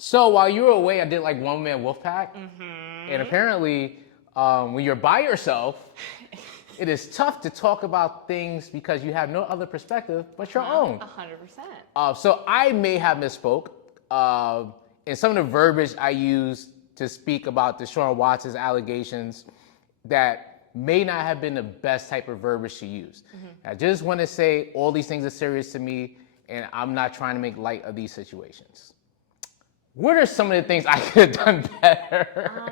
So while you were away, I did like One Man Wolfpack, and apparently, when you're by yourself, it is tough to talk about things because you have no other perspective but your own. 100%. So I may have misspoke in some of the verbiage I used to speak about Deshaun Watson's allegations that may not have been the best type of verbiage to use. I just want to say all these things are serious to me, and I'm not trying to make light of these situations. What are some of the things I could have done better?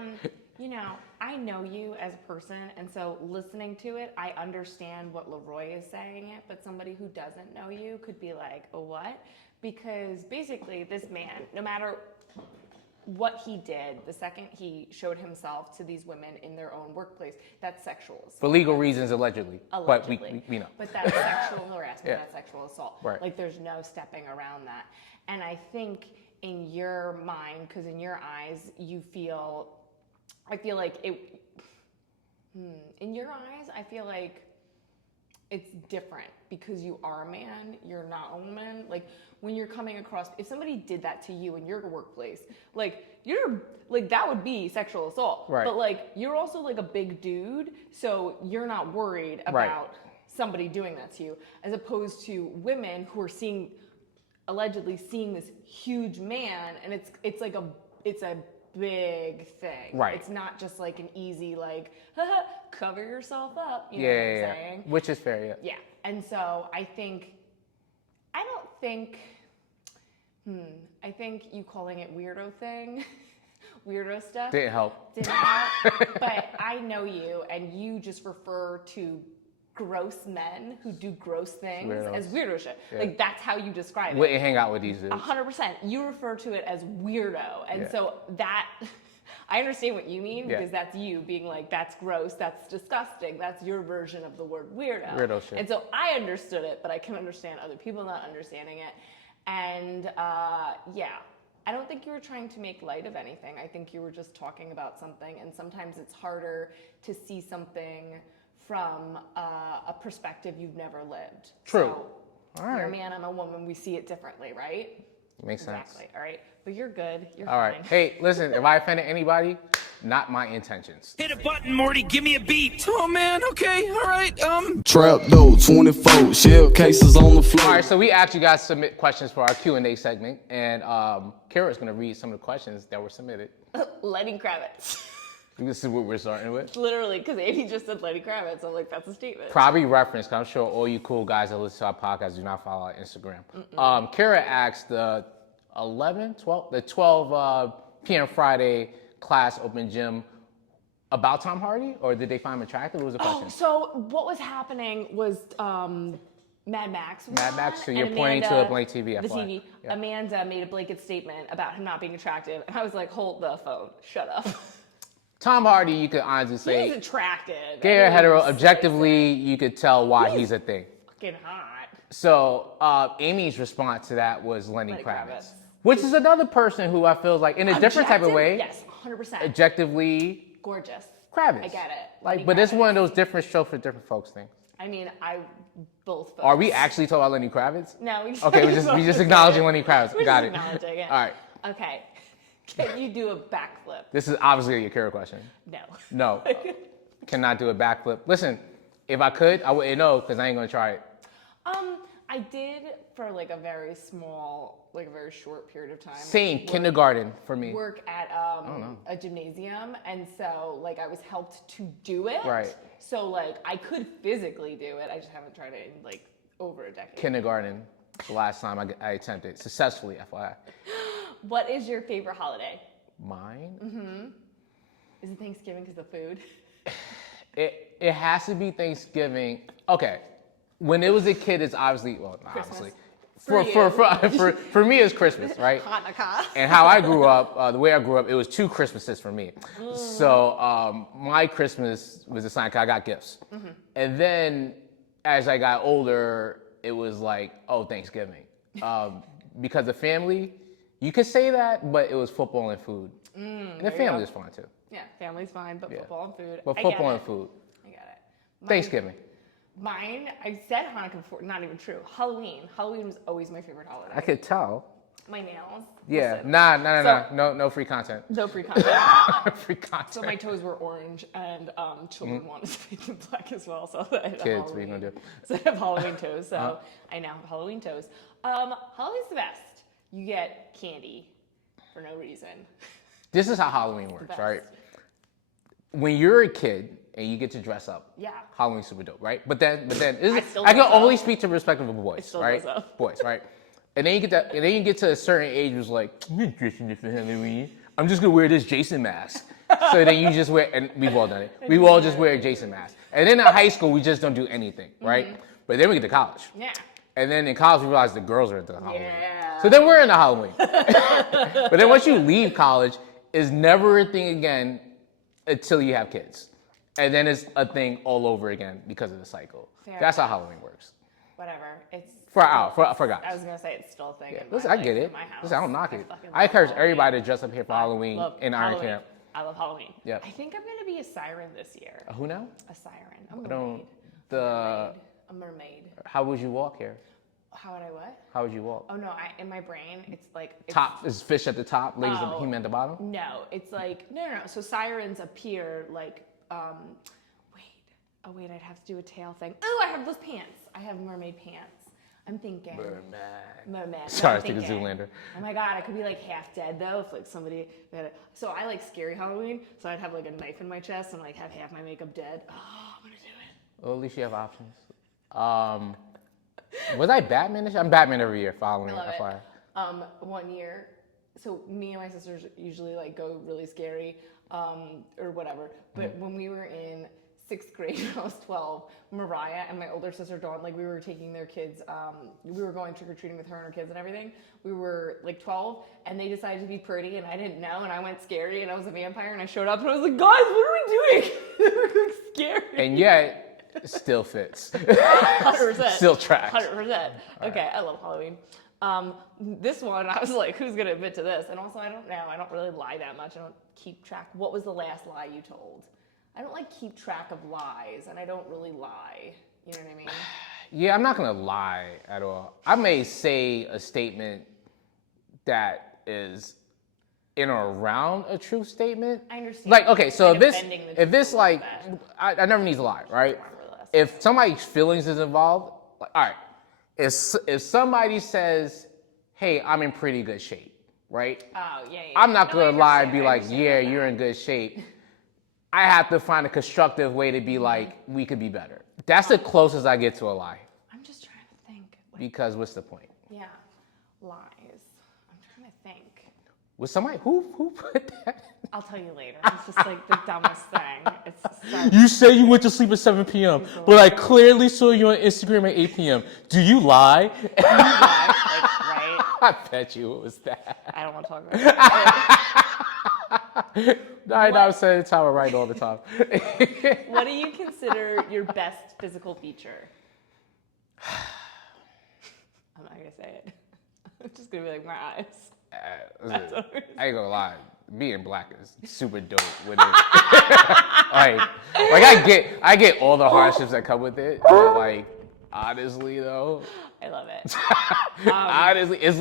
I know you as a person, and so listening to it, I understand what Leroy is saying it, but somebody who doesn't know you could be like, oh, what? Because basically this man, no matter what he did, the second he showed himself to these women in their own workplace, that's sexual assault. For legal reasons, allegedly. Allegedly. But we know. But that's sexual harassment, Yeah. that's sexual assault. Right. Like there's no stepping around that. And I think in your mind, because in your eyes, I feel like it, in your eyes, I feel like it's different because you are a man, you're not a woman. Like when you're coming across, if somebody did that to you in your workplace, that would be sexual assault. Right. But like you're also like a big dude, so you're not worried about somebody doing that to you, as opposed to women who are allegedly seeing this huge man, and it's a big thing. Right. It's not just like an easy cover yourself up. You know Yeah, what I'm saying? Which is fair, yeah. Yeah. And so I think you calling it weirdo thing, weirdo stuff. Didn't help. Didn't help. But I know you, and you just refer to gross men who do gross things as weirdo shit. Yeah. Like that's how you describe it. Wouldn't hang out with these dudes. 100%. You refer to it as weirdo. And so that, I understand what you mean because that's you being like, that's gross, that's disgusting, that's your version of the word weirdo. Weirdo shit. And so I understood it, but I can understand other people not understanding it. And I don't think you were trying to make light of anything. I think you were just talking about something, and sometimes it's harder to see something from a perspective you've never lived. True. So, all right. You're a man, I'm a woman, we see it differently, right? Makes sense. Exactly, all right. But you're good, you're All fine. right. Hey, listen, if I offended anybody, not my intentions. Hit a button, Morty, give me a beat. Oh man, okay, all right. Trap door 24, shell cases on the floor. All right, so we actually got to submit questions for our Q&A segment, and Kara's going to read some of the questions that were submitted. Lenny Kravitz. This is what we're starting with. Literally, because Amy just said Lenny Kravitz. I'm like, that's a statement. Probably reference, because I'm sure all you cool guys that listen to our podcast do not follow our Instagram. Kara asked the 12 p.m. Friday class open gym about Tom Hardy, or did they find him attractive? What was the question? Oh, so what was happening was Mad Max. Mad Max, so you're and pointing to a blank TV. The FYI. TV. Yeah. Amanda made a blanket statement about him not being attractive, and I was like, hold the phone, shut up. Tom Hardy, you could honestly say, He's attractive. gay or hetero, Everyone's objectively, you could tell why he's a thing. fucking hot. So Amy's response to that was Lenny Lenny Kravitz, Kravitz. which is another person who I feel like, in a different type of way, Yes, 100%. objectively, Gorgeous. Kravitz. I get it. Like, Lenny but it's Kravitz. one of those different strokes for different folks things. I mean, both folks. Are we actually talking about Lenny Kravitz? No, we just, Okay, we just acknowledging Lenny Kravitz. We're Got just it. acknowledging it. All right. Okay. Can you do a backflip? This is obviously a Kara question. No. No. Cannot do a backflip. Listen, if I could, I wouldn't know because I ain't going to try it. I did for like a very small, like a very short period of time. Same, kindergarten for me. Work at a gymnasium, and so like I was helped to do it. Right. So like I could physically do it. I just haven't tried it in like over a decade. Kindergarten, the last time I attempted successfully, FYI. What is your favorite holiday? Mine? Is it Thanksgiving because of food? It has to be Thanksgiving. Okay. When it was a kid, it's obviously, well, not Christmas. obviously. For me, it's Christmas, right? Hanukkah. And how I grew up, the way I grew up, it was 2 Christmases for me. So my Christmas was a sign, because I got gifts. And then as I got older, it was like, oh, Thanksgiving. Because the family, you could say that, but it was football and food. And the family was fun too. Yeah, family's fine, but football and food. But I football get and it. food. I get it. Thanksgiving. Mine, I said Hanukkah before, not even true. Halloween. Halloween was always my favorite holiday. I could tell. My nails. Yeah, Listen. no free content. No free content. Free content. So my toes were orange, and children wanted to make them black as well. So I had Kids, what are you gonna do? So I have Halloween toes. So I now have Halloween toes. Halloween's the best. You get candy for no reason. This is how Halloween works, best. right? When you're a kid and you get to dress up, Yeah. Halloween's super dope, right? But then I still can dress up. only speak to the perspective of boys, still right? dress up. Boys, right? And then you get to a certain age, where it's like, I'm not dressing up for Halloween. I'm just gonna wear this Jason mask. So then you just wear, and we've all done it. We all just wear a Jason mask. And then in high school, we just don't do anything, right? But then we get to college. Yeah. And then in college, we realize the girls are into Halloween. Yeah. So then we're into Halloween. But then once you leave college, it's never a thing again until you have kids. And then it's a thing all over again because of the cycle. Fair That's how enough. Halloween works. Whatever. It's For guys. I was gonna say it's still a thing. Yeah, in listen, my I get life, it. in my house. Listen, I don't knock it. fucking I love encourage Halloween. everybody to dress up here for Halloween Love in Iron Halloween. Camp. I love Halloween. Yep. I think I'm gonna be a siren this year. Who now? A siren. A mermaid. I don't. A mermaid. How would you walk here? How would I what? How would you walk? Oh no, in my brain, it's like Top is fish at the top, ladies Oh. and him at the bottom. No, it's like no. So sirens appear like wait, I'd have to do a tail thing. Oh, I have those pants. I have mermaid pants. I'm thinking merman. Sorry, I I'm was thinking Zoolander. Oh my god, I could be like half dead though if like somebody. So I like scary Halloween. So I'd have like a knife in my chest and like have half my makeup dead. Oh, I'm gonna do it. Well, at least you have options. Was I Batman this year? I'm Batman every year following I love it. FYI. 1 year, so me and my sisters usually like go really scary, or whatever. But when we were in 6th grade, when I was 12, Mariah and my older sister Dawn, like we were taking their kids, we were going trick-or-treating with her and her kids and everything. We were like 12 and they decided to be pretty and I didn't know and I went scary and I was a vampire and I showed up and I was like, guys, what are we doing? They were like scary. And yet, it still fits. 100%. Still tracks. 100%. Okay, I love Halloween. This one, I was like, who's gonna admit to this? And also, I don't know. I don't really lie that much. I don't keep track. What was the last lie you told? I don't like keep track of lies, and I don't really lie. You know what I mean? Yeah, I'm not gonna lie at all. I may say a statement that is in or around a true statement. I understand. Like, okay, so Like if this, bending the if this truth a like, little I never need to lie, right? remember the last If somebody's feelings is involved, like, all right, if somebody says, hey, I'm in pretty good shape, right? Oh, yeah. I'm not No, I gonna lie and understand. be I like, understand yeah, that. you're in good shape. I have to find a constructive way to be like, we could be better. That's the closest I get to a lie. I'm just trying to think. Because what's the point? Yeah, lies. I'm trying to think. Was somebody who put that? I'll tell you later. It's just like the dumbest thing. It's just You say you went to sleep at 7 p.m., but I clearly saw you on Instagram at 8 p.m. Do you lie? like, right? I bet you it was that. I don't want to talk about it. 99% of the time, I'm right all the time. What do you consider your best physical feature? I'm not gonna say it. I'm just gonna be like my eyes. Listen, I ain't gonna lie. Being black is super dope with it. like I get all the hardships that come with it. But like, honestly though, I love it. honestly, it's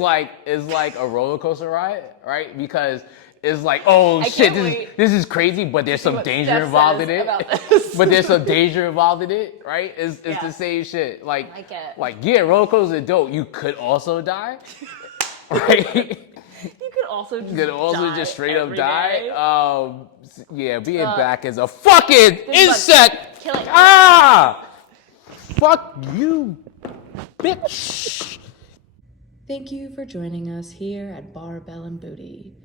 like a roller coaster ride, right? Because it's like, oh I shit, can't wait this is crazy, but there's some what danger Steph involved says in it. about this. But there's some danger involved in it, right? It's Yeah. the same shit. Like, I like it. like yeah, roller coaster is dope. You could also die, right? You could also just You could also die just straight up every die. day. Yeah, being black is a fucking This is insect. killing us. Ah! Fuck you, bitch. Thank you for joining us here at Barbell and Booty.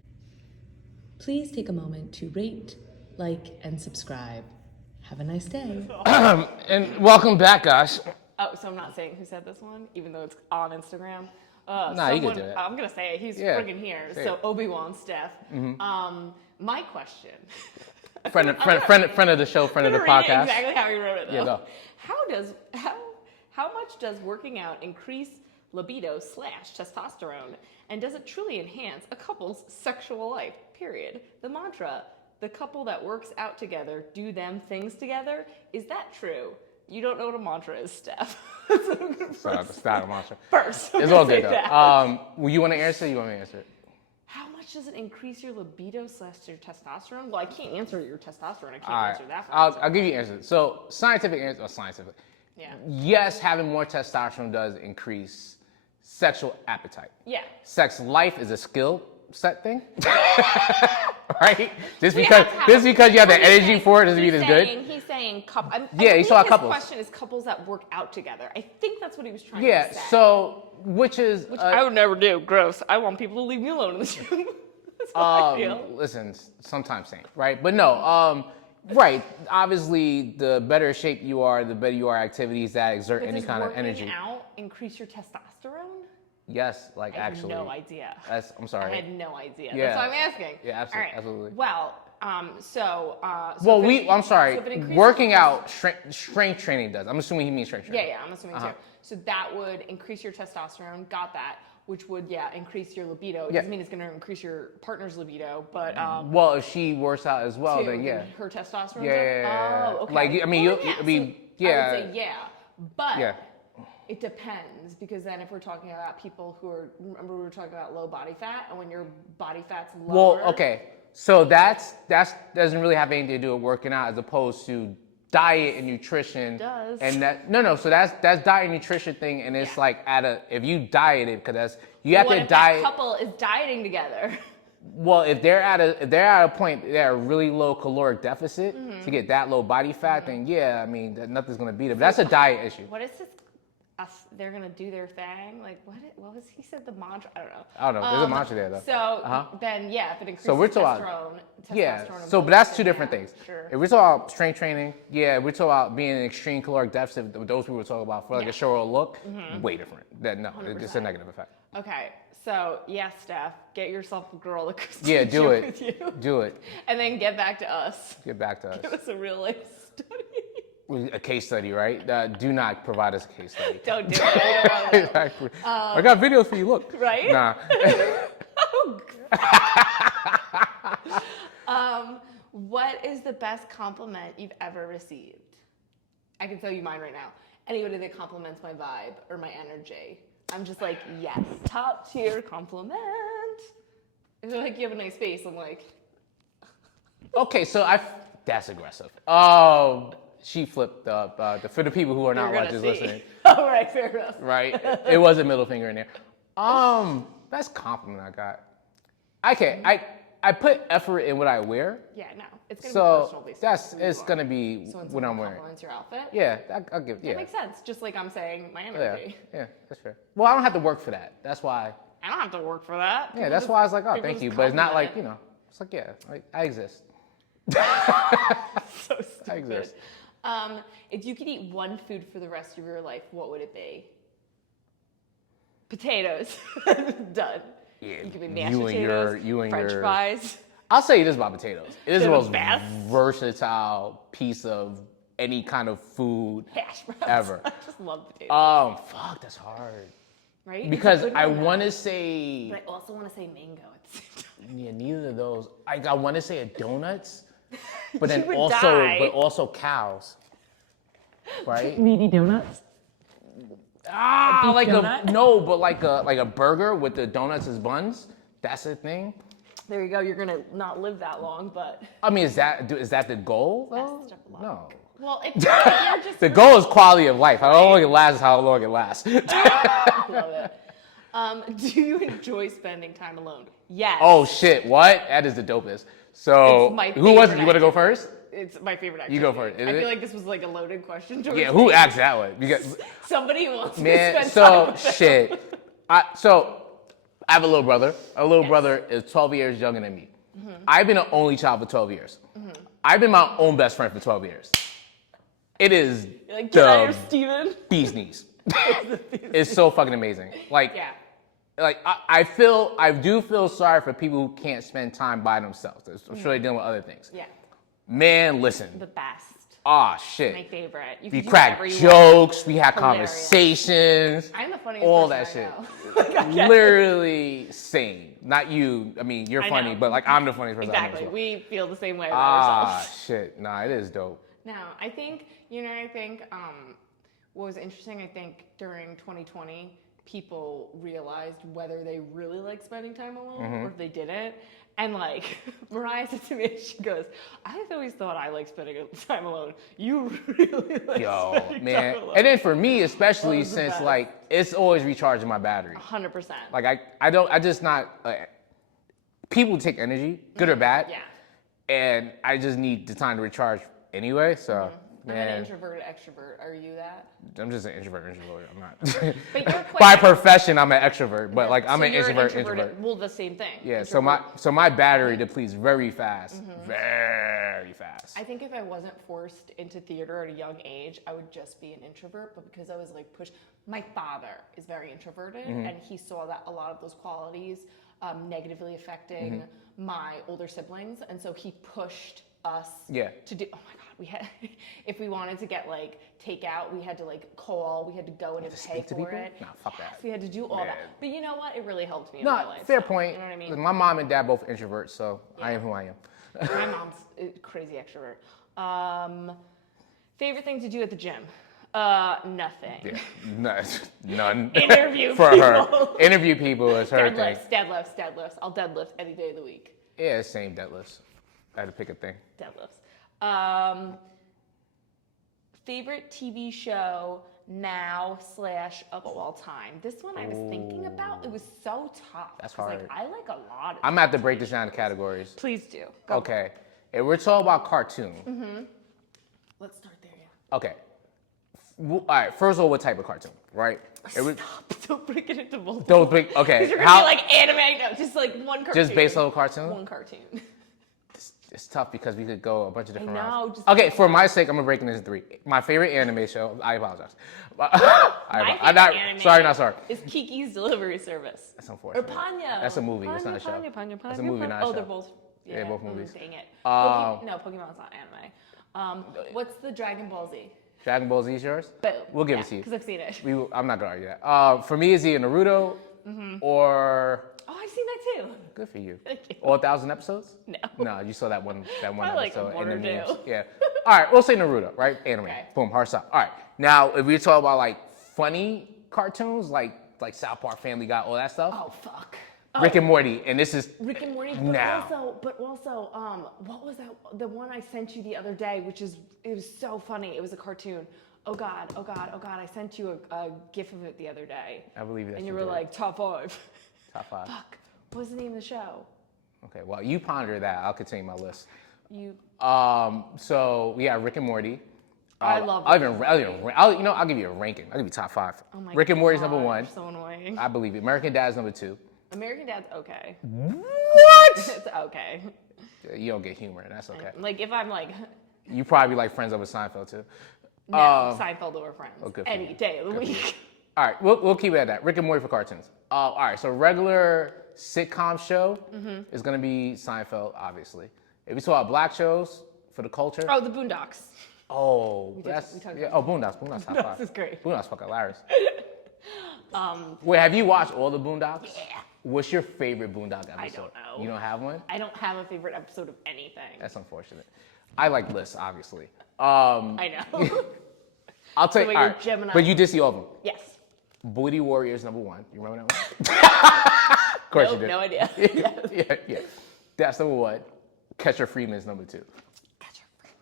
Please take a moment to rate, like, and subscribe. Have a nice day. And welcome back, guys. Oh, so I'm not saying who said this one, even though it's on Instagram. Nah, you can do it. I'm gonna say it. He's Yeah, friggin' here. say So it. Obi-Wan Steph. My question. Friend of the show, friend of the I'm gonna read it podcast. exactly how he wrote it. Though. Yeah, go. How much does working out increase libido / testosterone, and does it truly enhance a couple's sexual life? Period. The mantra: the couple that works out together do them things together. Is that true? You don't know what a mantra is, Steph. Stop, monster. First, It's all good though. Well, you want to answer? You want me to answer it? How much does it increase your libido / your testosterone? Well, I can't answer your testosterone. I can't All right. answer that. I'll give you an answer. So scientific answer, scientific. Yeah. Yes, having more testosterone does increase sexual appetite. Yeah. Sex life is a skill set thing, right? Just We because have to you have the He's energy saying- for it doesn't he's mean it's good. He's saying couple. Yeah, he's talking his couples. question is couples that work out together. I think that's what he was trying Yeah. to say. So which is I would never do. Gross. I want people to leave me alone in this room. That's how I feel. listen, sometimes same, right? But no, right. Obviously, the better shape you are, the better you are at activities that exert any Does kind of working energy. out increase your testosterone? Yes, like I had actually. no idea. I'm sorry. I had no idea. Yeah. That's why I'm asking. Yeah, absolutely, All right. absolutely. Well, Well, if it- I'm sorry. so if it increases Working your out, strength training does. I'm assuming he means strength Yeah, training. yeah, I'm assuming too. So that would increase your testosterone. Got that? Which would, increase your libido. It Yeah. doesn't mean it's going to increase your partner's libido, but Well, if she works out as well, too, then yeah. her testosterone. Yeah. Oh, okay. Like, I mean, Well, I mean, so yeah. I would say yeah, but Yeah. it depends because then if we're talking about people who are, remember we were talking about low body fat, and when your body fat's lower. Well, okay. So that doesn't really have anything to do with working out as opposed to diet and nutrition. It does. And no. So that's diet and nutrition thing, and it's Yeah. like if you dieted, because you have What to if diet. that couple is dieting together? Well, if they're at a point they're at a really low caloric deficit Mm-hmm. to get that low body fat, then yeah, I mean nothing's gonna beat it. But that's a diet issue. What is this? They're gonna do their thing. Like what was he said the mantra? I don't know. I don't know. There's a mantra there though. So then if it increases So we're talking testosterone. So, but that's two different things. Sure. If we're talking about strength training, we're talking about being in an extreme caloric deficit. Those people talk about for like a show or a look, way different. No, it's a negative effect. Okay, so Steph, get yourself a girl that goes Yeah, to the do gym it. with you, Do it. and then get back to us. Get back to Give us. us a real life study. A case study, right? Do not provide us a case study. Don't do it. We don't want to know. Exactly. I got videos for you. Look. Right? Nah. What is the best compliment you've ever received? I can tell you mine right now. Anybody that compliments my vibe or my energy, I'm just like, yes, top tier compliment. If they're like, you have a nice face, I'm like, Okay, so that's aggressive. She flipped up. For the people who are not you're watching, gonna see. listening, All right, fair enough. right? It was a middle finger in there. Best compliment I got. Okay, I put effort in what I wear, Yeah, no, it's gonna be so personal based on who you it's are. gonna be So when what someone I'm wearing. compliments your outfit, Yeah, I'll give. Yeah, that makes sense. Just like I'm saying my yeah, energy. yeah. That's fair. Well, I don't have to work for that. That's why. I don't have to work for that. Yeah, that's why I was like, oh, people thank just you. But it's not like compliment. it's like I exist. So stupid. I exist. If you could eat one food for the rest of your life, what would it be? Potatoes. Done. Yeah, You could be mashed you and your- potatoes, you and French your- fries. I'll say this about potatoes. It is the They're the most best. versatile piece of any kind of food Hash browns. ever. I just love potatoes. Fuck, that's hard. Right? It's Because a good I one, though. want to say, But I also want to say mango at the same time. yeah, neither of those. I want to say a donuts, but You then would also, die. but also cows, right? Meaty donuts? Like donut? like a burger with the donuts as buns. That's the thing. There you go. You're gonna not live that long, but I mean, is that the goal? though? Best of luck. No. well, if you're just The goal is quality of life. How long it lasts is how long it lasts. love it. Do you enjoy spending time alone? Yes. Oh shit! What? That is the dopest. So It's my who was it? favorite You want to go activity. first? It's my favorite activity. You go for it. Is I it? feel like this was like a loaded question. towards Yeah. Who me. asked that one? Because Somebody who wants man, to spend time so with them. shit. So I have a little brother. A little brother is 12 years younger than me. I've been an only child for 12 years. I've been my own best friend for 12 years. It is You're like, get out of the here, Steven. bee's knees. It's so fucking amazing. Like, Yeah. like I do feel sorry for people who can't spend time by themselves. I'm sure they're dealing with other things. Yeah. Man, listen. The best. Ah, My shit. favorite. You We can do crack whatever you jokes. We had Hilarious. conversations. I'm the funniest all person that I shit. know. Okay. Literally sane. Not you. I mean, you're I funny, know. but like I'm the funniest person I know. Exactly. as well. We feel the same way about Ah, ourselves. shit. Nah, it is dope. No, I think, what was interesting, I think during 2020, people realized whether they really like spending time alone or if they didn't. And like, Mariah said to me, she goes, I've always thought I like spending time alone. You really like spending Man. time alone. And then for me, especially That was the since best. like it's always recharging my battery. 100%. Like I just not people take energy, good or bad. Yeah. And I just need the time to recharge anyway. So I'm an man, introverted extrovert. Are you that? I'm just an introvert. I'm not. But you're quite By profession, I'm an extrovert, but like I'm So an you're introvert. Well, the same thing. Yeah. Introvert. So my battery depletes very fast, very fast. I think if I wasn't forced into theater at a young age, I would just be an introvert. But because I was like pushed, my father is very introverted, and he saw that a lot of those qualities negatively affecting my older siblings, and so he pushed us to do. Oh my God, we had if we wanted to get like takeout, we had to like call, we had to go in and pay speak to for people? it. Nah, fuck that. We had to do all Man. that. But you know what? It really helped me in No, my life. fair so, point. You know what I mean? My mom and dad both introverts, so I am who I am. My mom's a crazy extrovert. Favorite thing to do at the gym? Nothing. Yeah, none. Interview for people. her. Interview people is her thing. Deadlifts. I'll deadlift any day of the week. Yeah, same deadlifts. I had to pick a thing. Deadlifts. Favorite TV show now / of all time. This one I was thinking about. It was so tough. That's 'cause, hard. Like, I like a lot of I'm gonna have to break this down to categories. Please do. Go. Okay. If we're talking about cartoon. Let's start there, yeah. Okay. All right. First of all, what type of cartoon, right? Stop. Don't break it into multiple. Don't break. Okay. You're gonna be like anime. No, just like one cartoon. Just base level cartoon? One cartoon. It's tough because we could go a bunch of different know, routes. just- Okay, for my sake, I'm gonna break it into 3. My favorite anime show. I apologize. My I'm not favorite anime sorry, not sorry. is Kiki's Delivery Service. That's Or unfortunate. Ponyo. That's a movie. It's not a show. Ponyo. That's a movie, not a Oh, show. they're both. Yeah, both movies. Dang it. Um, No, Pokemon's not anime. What's the Dragon Ball Z? Dragon Ball Z is yours? Boom. We'll give it to you. Because I've seen it. I'm not gonna argue that. For me, it's either Naruto or Oh, I've seen that too. good for you. Thank you. All 1,000 episodes? No. No, you saw that one I like episode one in or the memes. two. Yeah. All right, we'll say Naruto, right? Anime. Okay. Boom, hard stop. All right. Now, if we talk about like funny cartoons, like South Park, Family Guy, all that stuff, Oh, fuck. Rick and Morty, and this is Rick and Morty, Now. but also, what was that? The one I sent you the other day, it was so funny. It was a cartoon. Oh God, I sent you a gif of it the other day. I believe that And you you were did. like, top 5. top 5. Fuck. What was the name of the show? Okay, well, you ponder that. I'll continue my list. You. So we got Rick and Morty. I love I'll Rick I'll give you a ranking. I'll give you top 5. Oh my Rick and Morty's God, number 1. So annoying. I believe it. American Dad's number 2. American Dad's okay. What? It's okay. You don't get humor. That's okay. Like if I'm like, You probably like Friends over Seinfeld too. no, Seinfeld over Friends. good for Any you. day of the week. All right, we'll keep it at that. Rick and Morty for cartoons. All right, so regular sitcom show is gonna be Seinfeld, obviously. If we talk about black shows for the culture, Oh, the Boondocks. oh, did- that's we talked yeah. about Oh, Boondocks top 5. This is great. Boondocks fucking hilarious. Wait, have you watched all the Boondocks? Yeah. What's your favorite Boondock episode? I don't know. You don't have one? I don't have a favorite episode of anything. That's unfortunate. I like lists, obviously. I know. I'll tell you. wait, all you're right, Gemini. but you did see all of them. Yes. Booty Warriors number 1. You remember that one? Of course Nope, you did. no idea. yeah. That's number 1. Catcher Freeman's number 2.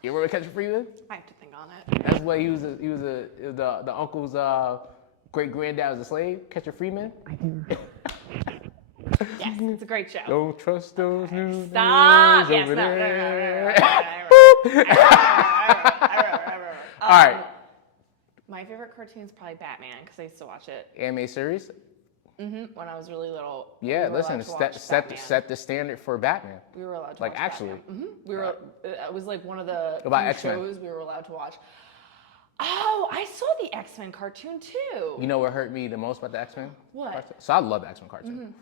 You remember Catcher Freeman? I have to think on it. That's why he was the uncle's great granddad was a slave. Catcher Freeman. Yes, it's a great show. Don't trust those new Stop! niggas Yes, over no, there. I remember. All right. My favorite cartoon is probably Batman because I used to watch it Anime series. when I was really little. Yeah, We were listen. allowed to watch Batman. Set the standard for Batman. We were allowed to Like watch actually. Batman. We were. It was like one of the about few X-Men? shows we were allowed to watch. Oh, I saw the X-Men cartoon too. You know what hurt me the most about the X-Men? What? cartoon? So I love the X-Men cartoon.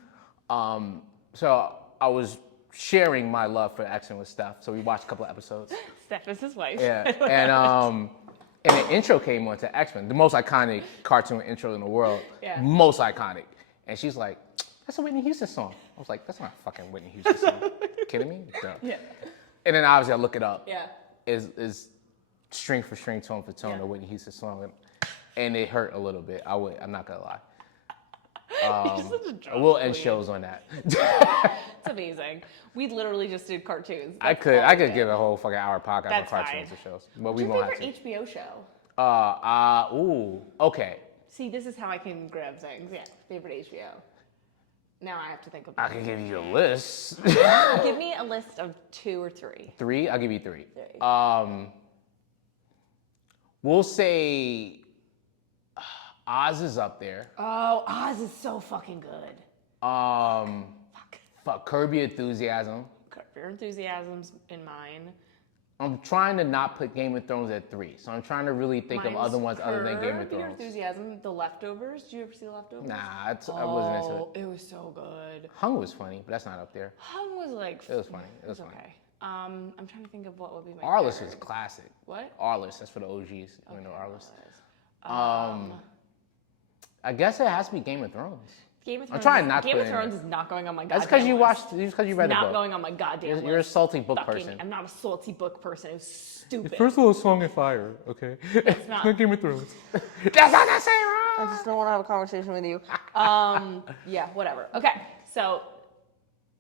So I was sharing my love for X-Men with Steph. So we watched a couple of episodes. Steph is his wife. Yeah, and the intro came on to X-Men, the most iconic cartoon intro in the world. Yeah. Most iconic. And she's like, "That's a Whitney Houston song." I was like, "That's not a fucking Whitney Houston song." Kidding me? Dumb. Yeah. And then obviously I look it up. Yeah. Is string for string, tone for tone, Yeah. the Whitney Houston song, and it hurt a little bit. I'm not gonna lie. You're such a drama We'll end queen. shows on that. It's amazing. We literally just did cartoons. I That's all could we did. give a whole fucking hour podcast on That's cartoons fine. and shows, but What's we your won't have favorite to. HBO show? Okay. See, this is how I can grab things. Yeah, favorite HBO. Now I have to think of. I can give you a list. Give me a list of 2 or 3. 3? I'll give you 3. 3. We'll say Oz is up there. Oh, Oz is so fucking good. Fuck, Curb Your Enthusiasm. Curb Your Enthusiasm's in mine. I'm trying to not put Game of Thrones at 3, so I'm trying to really think of Mine's other ones other than Game of Curb Your Thrones. Enthusiasm, The Leftovers. Did you ever see The Leftovers? Nah, I wasn't into it. It was so good. Hung was funny, but that's not up there. Hung was like. It was funny. It was funny. okay. I'm trying to think of what would be my. Arliss favorite. was classic. What? Arliss, that's for the OGs. You know Arliss. Arliss. I guess it has to be Game of Thrones. Game of Thrones. trying not to Game put of in- Thrones is not going on my That's goddamn because you list. watched. Just because you read the Not book. going on my goddamn You're a list. salty book Fucking- person. I'm not a salty book person. It was stupid. Little Song of Fire, okay? It's not- Game of Thrones. That's not the same. I just don't want to have a conversation with you. Yeah, whatever. Okay, so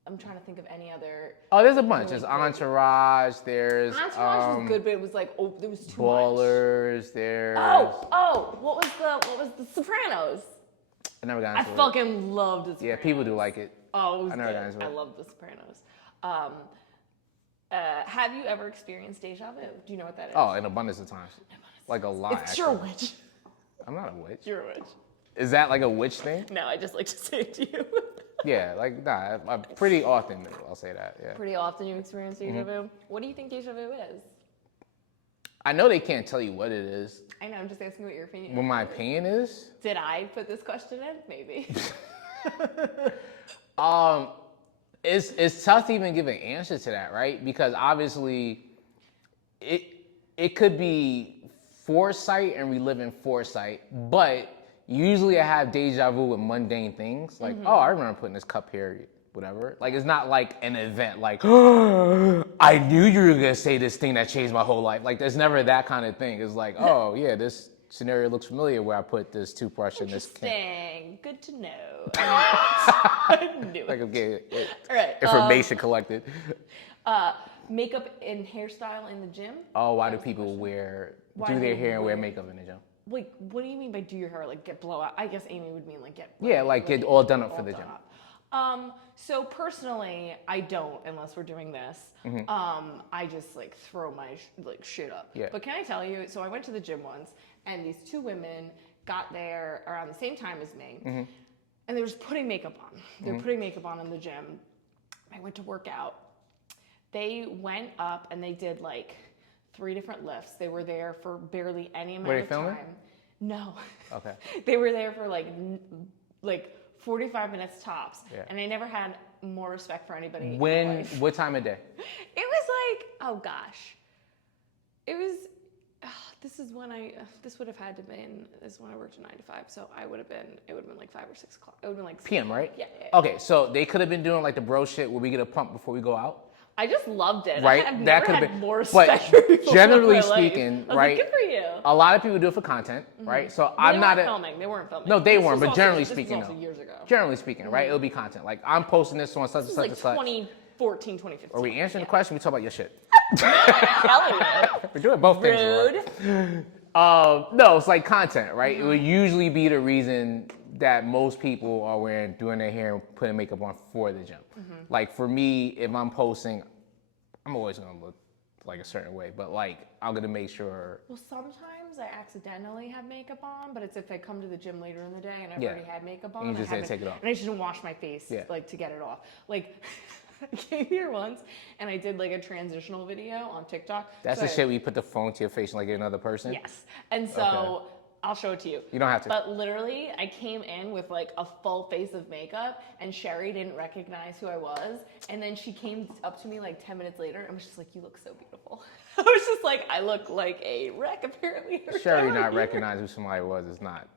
I'm trying to think of any other. Oh, there's a bunch. There's Entourage. There's Entourage was good, but it was like, oh, there was too much. Ballers. There's. What was the Sopranos? I never got I into it. fucking loved the Sopranos. Yeah, people do like it. Oh, it was I never got good. into it. I love the Sopranos. Have you ever experienced deja vu? Do you know what that is? Oh, in abundance of times. Like a lot. it's your actually. witch. I'm not a witch. You're a witch. Is that like a witch thing? No, I just like to say it to you. Yeah, like nah. Pretty often I'll say that. Yeah. Pretty often you experience deja Mm-hmm. vu. What do you think deja vu is? I know they can't tell you what it is. I know, I'm just asking what your opinion What is. my opinion is. Did I put this question in? Maybe. It's tough to even give an answer to that, right? Because obviously, it could be foresight and reliving foresight, but usually I have deja vu with mundane things, like oh, I remember putting this cup here, whatever. Like it's not like an event, like I knew you were gonna say this thing that changed my whole life. Like there's never that kind of thing. It's like oh yeah, this scenario looks familiar where I put this toothbrush in this can. Interesting. Good to know. I knew it. Like okay, All right. information collected. Makeup and hairstyle in the gym? Oh, why do people do do their they hair and wear wear- makeup in the gym? Like, what do you mean by do your hair? Like, get blowout? I guess Amy would mean like get. Yeah, like get all done up for the done gym. up. So personally, I don't unless we're doing this. I just like throw my shit up. Yeah. But can I tell you? So I went to the gym once, and these 2 women got there around the same time as me, and they were just putting makeup on. They were putting makeup on in the gym. I went to work out. They went up and they did like 3 different lifts. They were there for barely any amount Were they of filming? time. No. Okay. They were there for like 45 minutes tops, Yeah. and I never had more respect for anybody. in my life. What time of day? It was like, oh gosh, it was. This is when this would have had to been. This is when I worked a 9 to 5, so it would have been like 5 or 6 o'clock. It would have been like PM, right? Yeah. Okay, so they could have been doing like the bro shit where we get a pump before we go out, I just loved it. right? I've that never could had have been more But respect for people generally in my life. speaking, I was right? Like, good for you. A lot of people do it for content, right? So They I'm not weren't filming. They weren't filming. No, they This weren't. was But also- generally this was speaking, also though. years ago. Generally speaking, right? It'll be content. Like I'm posting this on such and This is such like and such. 2014, 2015. Are we answering the question? We talk about your shit. Telling We're doing both things. right? Rude. No, it's like content, right? It would usually be the reason that most people are doing their hair and putting makeup on for the gym. Like for me, if I'm posting, I'm always gonna look like a certain way, but like I'm gonna make sure. Well, sometimes I accidentally have makeup on, but it's if I come to the gym later in the day and I've Yeah. already had makeup on. And you just I didn't haven't- take it off. And I just didn't wash my face Yeah. like to get it off. Like I came here once and I did like a transitional video on TikTok. That's So the I- shit where you put the phone to your face and like you're another person. Yes. And so Okay. I'll show it to you. You don't have to. But literally, I came in with like a full face of makeup, and Sherry didn't recognize who I was. And then she came up to me like 10 minutes later and was just like, "You look so beautiful." I was just like, "I look like a wreck." Apparently, her Sherry camera not here. recognize who somebody was is not.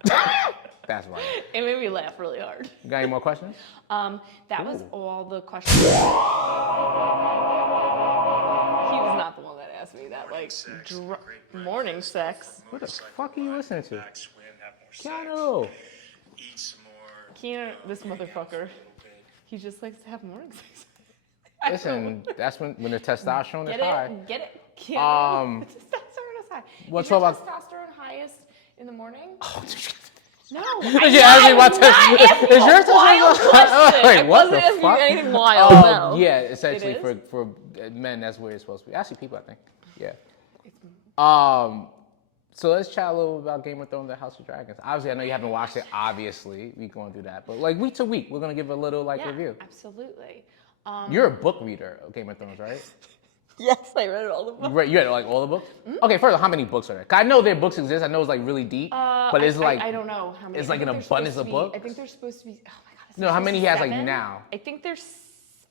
That's right. It made me laugh really hard. You got any more questions? That was all the questions. He was not the one that asked me that. like morning sex. What the fuck are you listening to? Keanu. Keanu, this motherfucker, he just likes to have morning sex. Listen, that's when the testosterone is high. Get it? Keanu, the testosterone is high. Well, Is your talk about- testosterone highest in the morning? Oh, No. Did you ask me about testosterone? Is your wild testosterone? question. Wait, I what wasn't the asking fuck? you anything wild, no. Yeah, essentially It is? for men, that's where it's supposed to be. Actually, people, I think. Yeah. So let's chat a little about Game of Thrones and House of Dragons. Obviously, I know you haven't watched it. Obviously, we're going to do that, but like week to week, we're gonna give a little review. Absolutely. You're a book reader of Game of Thrones, right? Yes, I read all the books. You read like all the books? Okay, first, how many books are there? 'Cause I know their books exist. I know it's like really deep, but it's like I don't know how many. it's I like think an there's abundance supposed of to be- books. I think there's supposed to be. Oh my god. is No, there how many he supposed has to be like 7? now? I think there's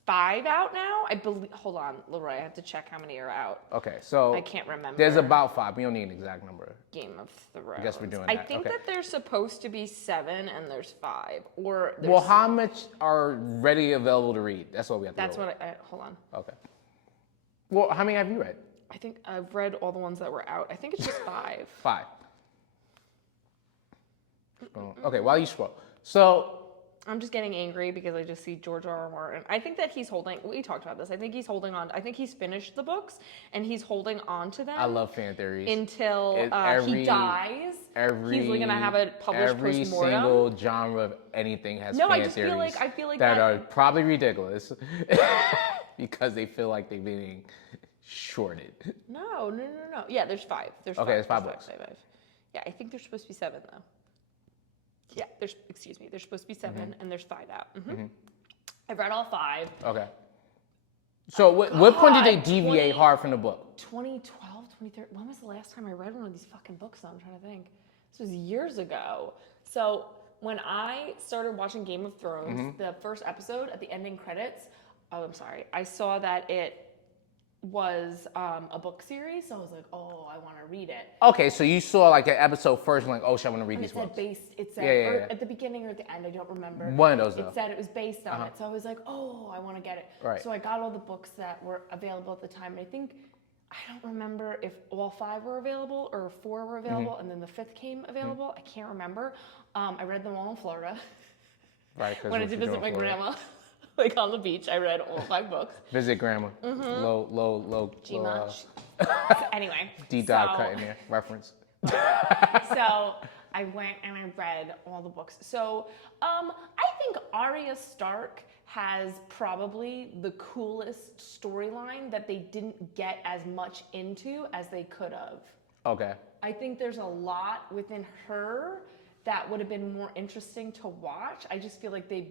5 out now. I believe. Hold on, Leroy. I have to check how many are out. Okay, so I can't remember. There's about 5. We don't need an exact number. Game of Thrones. guess we're doing I that, think okay. that there's supposed to be 7 and there's 5. Or there's, Well, how much are ready available to read? That's what we have to that's go what I hold on. with. Okay. Well, how many have you read? I think I've read all the ones that were out. I think it's just 5. 5. Okay, while you scroll. So, I'm just getting angry because I just see George R.R. Martin. I think that he's holding. We talked about this. I think he's holding on. I think he's finished the books and he's holding on to them. I love fan theories. Until he dies. He's gonna have it published every post-mortem. single genre of anything has No, fan I just theories feel like that that- are probably ridiculous because they feel like they're being shorted. No. Yeah, there's 5. There's Okay, 5. there's 5 books. 5. Yeah, I think there's supposed to be 7 though. Yeah, there's supposed to be 7 Mm-hmm. and there's 5 out. I've read all 5. Okay. So, what point did they God, deviate 20 hard from the book? 2012, 2013. When was the last time I read one of these fucking books? Though? I'm trying to think. This was years ago. So when I started watching Game of Thrones, the first episode at the ending credits, I saw that it was a book series. So I was like, oh, I want to read it. Okay, so you saw like an episode first, and like, oh shit, I want to read And these it said books. based. It said Yeah. or at the beginning or at the end. I don't remember. One of those, though. It said it was based on it. So I was like, oh, I want to get it. Right. So I got all the books that were available at the time. And I don't remember if all 5 were available or 4 were available, and then the 5th came available. I can't remember. I read them all in Florida. Right, because When I did visit my grandma, like on the beach, I read all 5 books. Visit grandma. Low. G-Much. Anyway. D dot cut in there. Reference. So I went and I read all the books. So I think Arya Stark has probably the coolest storyline that they didn't get as much into as they could have. Okay. I think there's a lot within her that would have been more interesting to watch. I just feel like they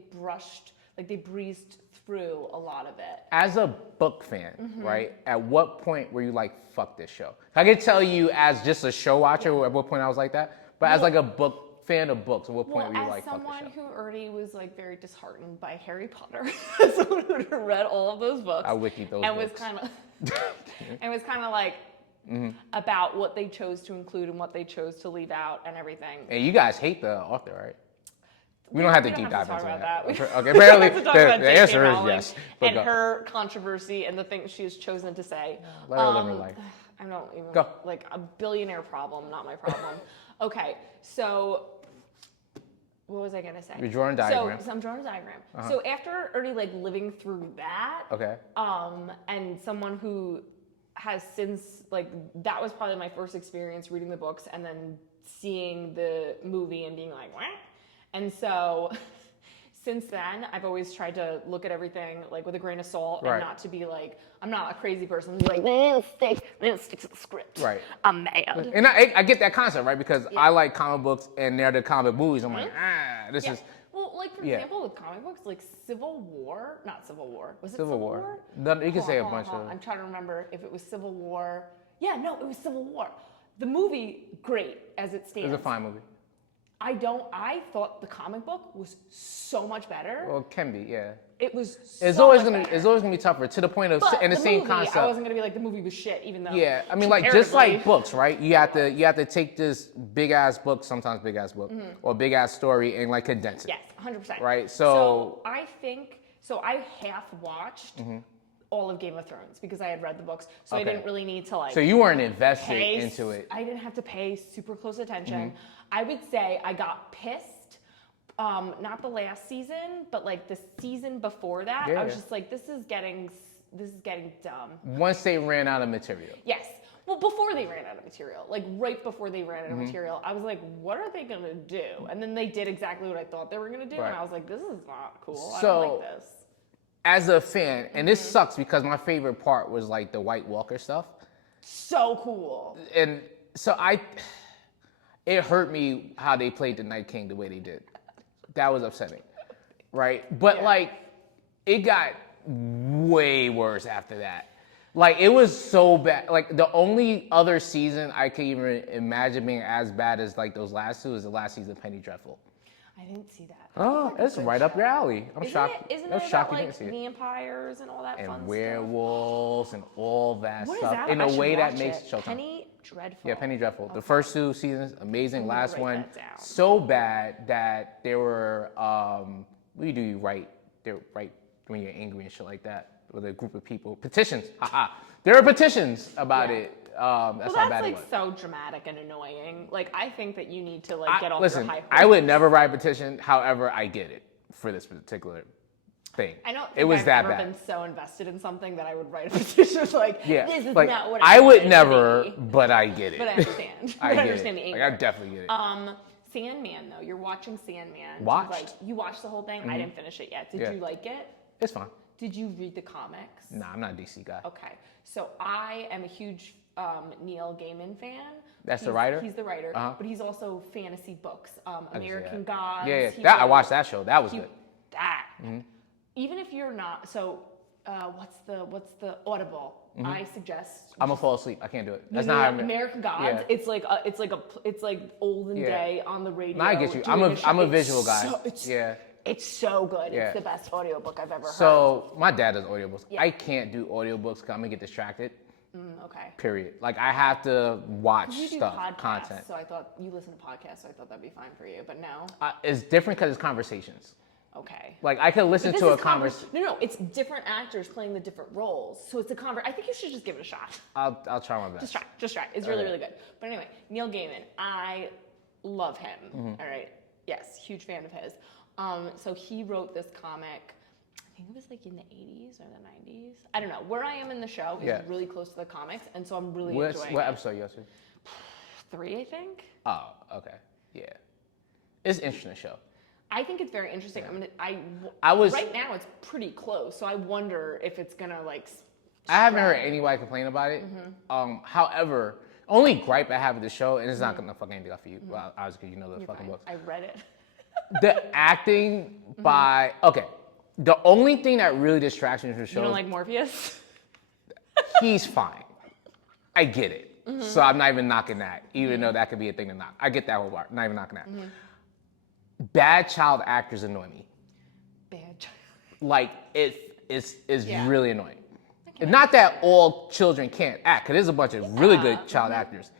breezed through a lot of it. As a book fan, right? At what point were you like, fuck this show? I can tell you as just a show watcher, at what point I was like that. But as like a book fan of books, at what point were you as like, fuck someone this show? who already was like very disheartened by Harry Potter, someone who had read all of those books, I wikied those and books. was kind of like about what they chose to include and what they chose to leave out and everything. And you guys hate the author, right? We don't have to deep dive talk into about that. Okay, apparently We have to talk the about J.K. answer is Rowling yes. But and go. her controversy and the things she has chosen to say. Let her live her life. I don't even Go. like a billionaire problem, not my problem. Okay, so what was I gonna say? You're drawing a diagram. So I'm drawing a diagram. So after already like living through that, Okay. and someone who has since like that was probably my first experience reading the books and then seeing the movie and being like, what? And so since then, I've always tried to look at everything like with a grain of salt Right. and not to be like, I'm not a crazy person who's like, man, stick to the script. Right. I'm mad. And I get that concept, right? Because I like comic books and they're the comic movies. I'm like, this Yeah. is Well, like for example, with comic books, like not Civil War. Was it Civil War. No, you can say a bunch of. I'm trying to remember if it was Civil War. Yeah, no, it was Civil War. The movie, great as it stands. It's a fine movie. I thought the comic book was so much better. Well, it can be, yeah. It was It's so always much gonna better. it's always gonna be tougher to the point of But in the same movie, concept. I wasn't gonna be like the movie was shit, even though. Yeah, I mean, like just like comparatively- books, right? You have to take this big ass book, sometimes big ass book, or big ass story, and like condense it. Yes, 100%. Right, So so- I think I half watched all of Game of Thrones because I had read the books, so I Okay. didn't really need to like. So you weren't invested pay, into it. I didn't have to pay super close attention. Mm-hmm. I would say I got pissed, not the last season, but like the season before that. Yeah, I was yeah. just like, this is getting dumb. Once they ran out of material. Yes. Well, before they ran out of material, like right before they ran out Mm-hmm. of material, I was like, what are they gonna do? And then they did exactly what I thought they were gonna do, Right. and I was like, this is not cool. I So- don't like this. As a fan, and this Mm-hmm. sucks because my favorite part was like the White Walker stuff. So cool. And so it hurt me how they played the Night King the way they did. That was upsetting, right? But like, it got way worse after that. Like, it was so bad. Like, the only other season I could even imagine being as bad as like those last two is the last season of Penny Dreadful. I didn't see that. Oh, it's right up your alley. I'm shocked. Isn't I'm it shocked about you like didn't see it. vampires and all that fun And werewolves and all that stuff? What is stuff that? in I a should way that watch makes it. Showtime. Penny Dreadful. Yeah, Penny Dreadful. The first two seasons, amazing. I'm gonna Last write one, that down. so bad that there were, what do you write? They write when you're angry and shit like that with a group of people. Petitions, haha. There are petitions about Yeah. it. That's Well, how that's bad like it was. so dramatic and annoying. Like, I think that you need to like get off Listen, your high horse. I would never write a petition. However, I get it for this particular thing. I don't think it was I've that ever bad. been so invested in something that I would write a petition like, Yeah, this is like, not what I want would it to never, be. but I get it. But I understand. I But get understand it. the Like, anger. I definitely get it. Sandman though, you're watching Sandman. Watched. Like, you watched the whole thing? I didn't finish it yet. Did Yeah. you like it? It's fine. Did you read the comics? Nah, I'm not a DC guy. Okay, so I am a huge Neil Gaiman fan. That's the He's- writer? He's the writer, Uh-huh. but he's also fantasy books. I can see American that. Gods. Yeah, he that, I wrote- watched that show. That was he- good. That. Even if you're not, so what's the Audible? I suggest. I'm gonna fall asleep. I can't do it. No, That's no, not how no, I'm. American Gods. Yeah. It's like olden Yeah. day on the radio. No, I get you. doing a show. I'm a It's visual guy. So, Yeah. It's so good. Yeah. It's the best audiobook I've ever heard. So my dad does audiobooks. Yeah. I can't do audiobooks because I'm gonna get distracted. Okay. Period. Like I have to watch You do stuff, podcasts, content. so I thought you listen to podcasts, so I thought that'd be fine for you. But no, It's different because it's conversations. okay. Like I could listen But to this a is conversation. No, it's different actors playing the different roles, so it's a I think you should just give it a shot. I'll try my best. Just try. It's really, really good. But anyway, Neil Gaiman, I love him. Mm-hmm. All right. Yes, huge fan of his. So he wrote this comic. I think it was like in the 80s or the 90s. I don't know. Where I am in the show is Yeah. really close to the comics, and so I'm really What enjoying what it. episode you up to? 3, I think. Oh, okay. Yeah. It's an interesting show. I think it's very interesting. I was- right now it's pretty close, so I wonder if it's gonna like. I haven't heard anybody complain about it. However, only gripe I have with the show, and it's not gonna fuck anything up for you. Well, obviously, you know the You're fucking fine. books. I read it. The acting by the only thing that really distracts me from the show, You don't like Morpheus? he's fine. I get it. So I'm not even knocking that, even though that could be a thing to knock. I get that whole part. Not even knocking that. Bad child actors annoy me. Bad child. Like it's Yeah. really annoying. Not that all children can't act, because there's a bunch of really good child actors.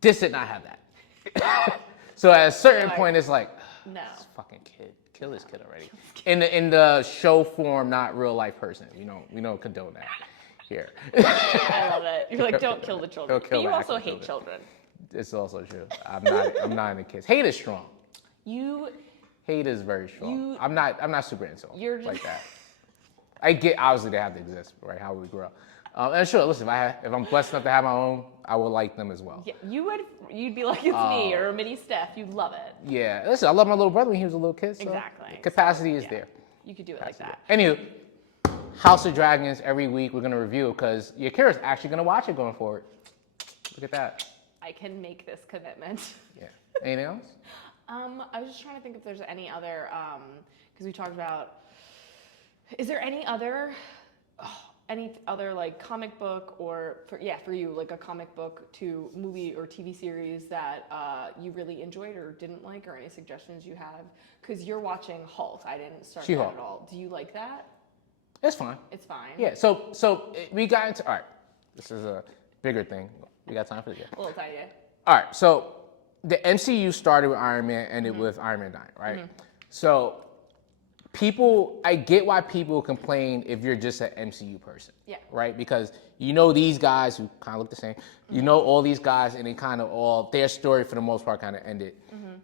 This did not have that. So at a certain point, it's like, No. this fucking kid, kill this kid already. In the show form, not real life person. We don't condone that here. I love it. You're like, don't kill the children. Don't kill But you the also actual hate children. It's also true. I'm not into kids. Hate is strong. You, Hate is very strong. You- I'm not super into them You're like just- that. I get obviously they have to exist, right? How we grew up. And sure, listen, if I'm blessed enough to have my own, I will like them as well. yeah, you'd be like, it's me or a mini Steph. You'd love it. Yeah, listen, I love my little brother when he was a little kid. So Exactly. Capacity is Yeah. there. You could do it like that. Anywho, House of Dragons, every week we're going to review it because Yakira's actually going to watch it going forward. Look at that. I can make this commitment. Yeah. Anything else? I was just trying to think if there's any other, because we talked about, is there any other like comic book or for you, like a comic book to movie or TV series that you really enjoyed or didn't like, or any suggestions you have? Because you're watching Hulk. I didn't start that She-Hulk. at all. Do you like that? It's fine. It's fine. Yeah, so we got into, all right, this is a bigger thing. We got time for this? Yeah. A little tiny. All right, so the MCU started with Iron Man, ended with Iron Man 9, right? So people, I get why people complain if you're just an MCU person. Yeah. Right? Because you know these guys who kind of look the same. You know all these guys, and they kind of all, their story for the most part kind of ended.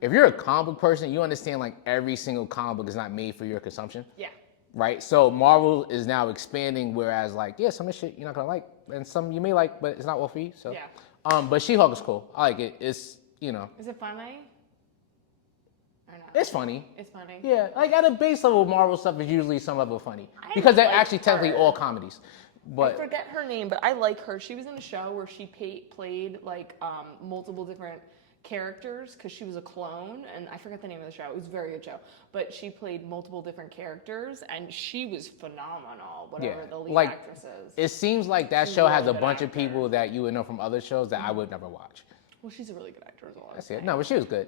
If you're a comic book person, you understand like every single comic book is not made for your consumption. Yeah. Right? So Marvel is now expanding, whereas like, yeah, some of the shit you're not gonna like, and some you may like, but it's not all for you. So, Yeah. But She-Hulk is cool. I like it. It's, you know, Is it funny? Or not? it's funny. It's funny. Yeah, like at a base level, Marvel stuff is usually some level funny I because they're like actually technically her. all comedies. I But forget her name, but I like her. She was in a show where she played like multiple different characters because she was a clone, and I forget the name of the show. It was a very good show, but she played multiple different characters, and she was phenomenal. Whatever yeah, the lead like actress is. it seems like that She's show a has a really good bunch of actor. people that you would know from other shows that I would never watch. Well, she's a really good actor as well. That's it. No, but she was good.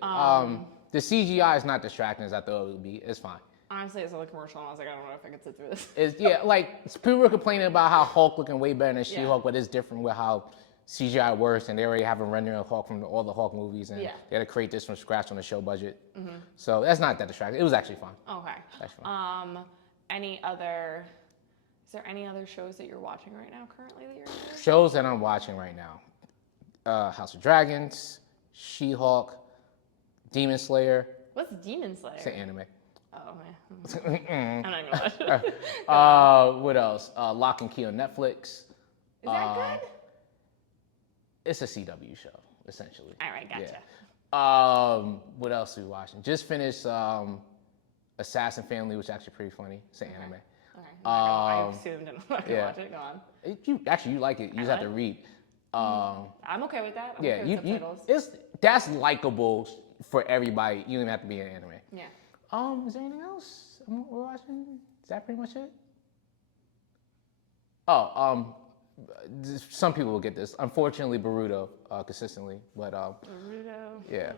The CGI is not distracting as I thought it would be. It's fine. Honestly, I saw the commercial and I was like, I don't know if I can sit through this. It's, yeah, like people were complaining about how Hulk looking way better than Yeah. She-Hulk, but it's different with how CGI works, and they already have a rendering of Hulk from all the Hulk movies, and Yeah. they had to create this from scratch on the show budget. So that's not that distracting. It was actually fun. Okay. That's fun. Is there any other shows that you're watching right now currently that you're into? Shows that I'm watching right now: House of Dragons, She-Hulk, Demon Slayer. What's Demon Slayer? It's an anime. Oh man. I'm not even gonna watch it. What else? Lock and Key on Netflix. Is that good? It's a CW show, essentially. All right, gotcha. Yeah. What else are we watching? Just finished Assassin Family, which is actually pretty funny. It's an anime. All right. I assumed I'm not gonna yeah. watch it. Go on. You like it. You just have to read. I'm okay with that. I'm Yeah, okay with subtitles. that's likable for everybody. You don't even have to be an anime. Yeah. Is there anything else we're watching? Is that pretty much it? Oh, some people will get this. Unfortunately, Boruto consistently, but Naruto. yeah,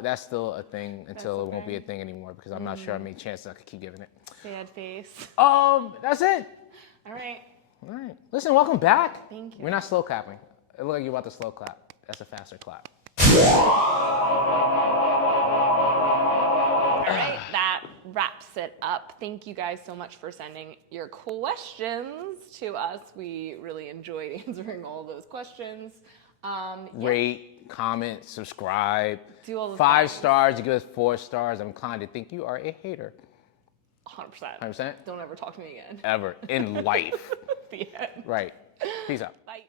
that's still a thing until That's it won't be a okay. thing anymore because I'm not sure how many chances I could keep giving it. Sad face. That's it. All right. All right. Listen, welcome back. Thank you. We're not slow clapping. It looks like you're about to slow clap. That's a faster clap. All right, that wraps it up. Thank you guys so much for sending your questions to us. We really enjoyed answering all those questions. Yeah, Rate, comment, subscribe. Do all the 5 things. stars. You give us 4 stars. I'm inclined to think you are a hater. 100%. 100%? Don't ever talk to me again. Ever in life. The end. Right. Peace out. Bye.